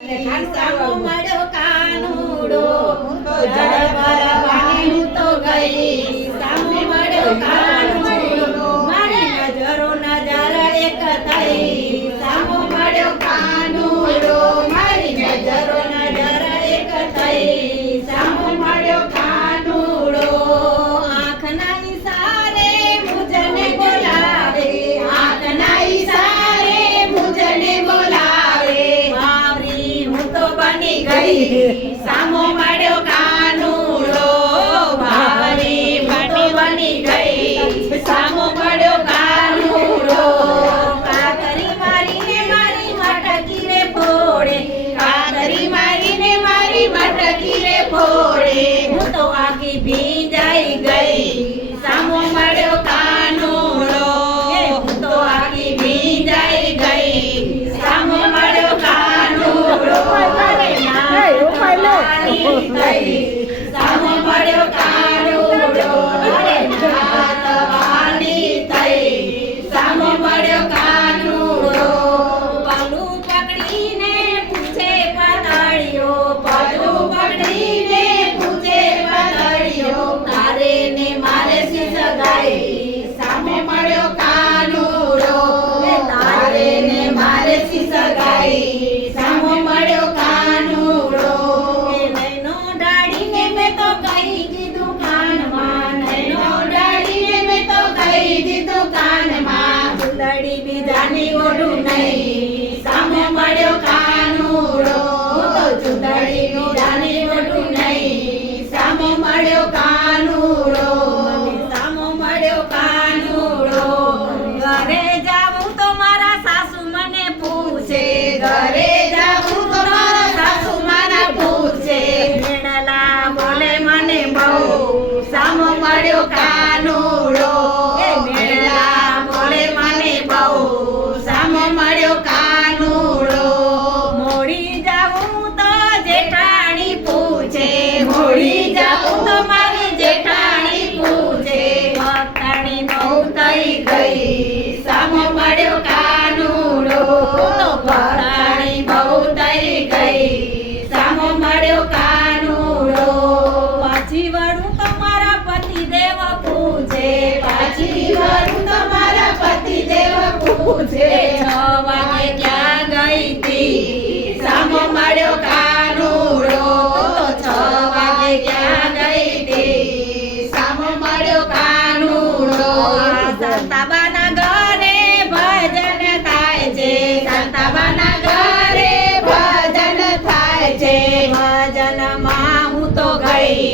સામો મળ્યો કાનુડો જળ ભરવાની હું તો ગઈ સામો મળ્યો કાનુડો મારી નજરો નજર એક થઈ સામો મળ્યો કાનુડો મારી નજરો નજર એક થઈ સામો મળ્યો કાનુડો આંખના ઈશારે મુજને બોલાવે આંખના ઈશારે મુજને બોલાવે બાવરી હું તો બની ગઈ સામો મળ્યો કાનુડો બાવરી હું તો બની ગઈ સામો મળ્યો કાનુડો કાતરી મારીને મારી મટકી રે ફોડે કાતરી મારીને મારી મટકી રે ફોડે હું તો આખી ભીંજાઈ ગઈ સામો મળ્યો કાનુડો હું તો આખી ભીંજાઈ ગઈ સામો મળ્યો કાનુડો સામો મળ્યો કાનુડો નાત વાલી થઈ સામો મળ્યો કાનુડો પગલું પકડીને પૂછે પાતળિયો પગલું પકડીને પૂછે પાતળિયો તારે ને મારે સી સગાઈ સામે મળ્યો કાનુડો તારે ને મારે સી સગાઈ સામો મળ્યો કાનુડો નૈનો ડાળીને મેં તો કહી દીધું કાનમાં નૈનો ડાળીને મેં તો કહી દીધું કાનમાં ફૂલડી બીજાની ઓઢું નહીં સામો મળ્યો કાનુડો તો ચૂંદડી બીજાની ઓઢું નહીં સામો મળ્યો કાનુડો સામો મળ્યો કાનુડો ઘરે જાવું તો મારા સાસુ મને પૂછે ઘરે જાવું તો મારા સાસુ મને પૂછે મેળલા બોલે મને બહુ સામો મળ્યો કાનુડો મેળલા બોલે મને બહુ સામો મળ્યો કાનુડો મોડી જાવું તો જેઠાણી પૂછે મોડી જાવું તો મારી જેઠાણી પૂછે ભક્તાણી બહુ થઈ ગઈ સામો મળ્યો કાનુડો તો ભક્તાણી બહુ થઈ ગઈ સામો મળ્યો કાનુડો પાછી વળું તો મારા પતિદેવ પૂછે પાછી વળું તો મારા પતિદેવ પૂછે 6 વાગે ક્યાં ગઈ તી સામો મળ્યો કાનુડો તો 6 વાગે ક્યાં ગઈ તી સામો મળ્યો કાનુડો સંતાબાના ઘરે ભજન થાય છે સંતાબાના ઘરે ભજન થાય છે ભજનમાં હું તો ગઈ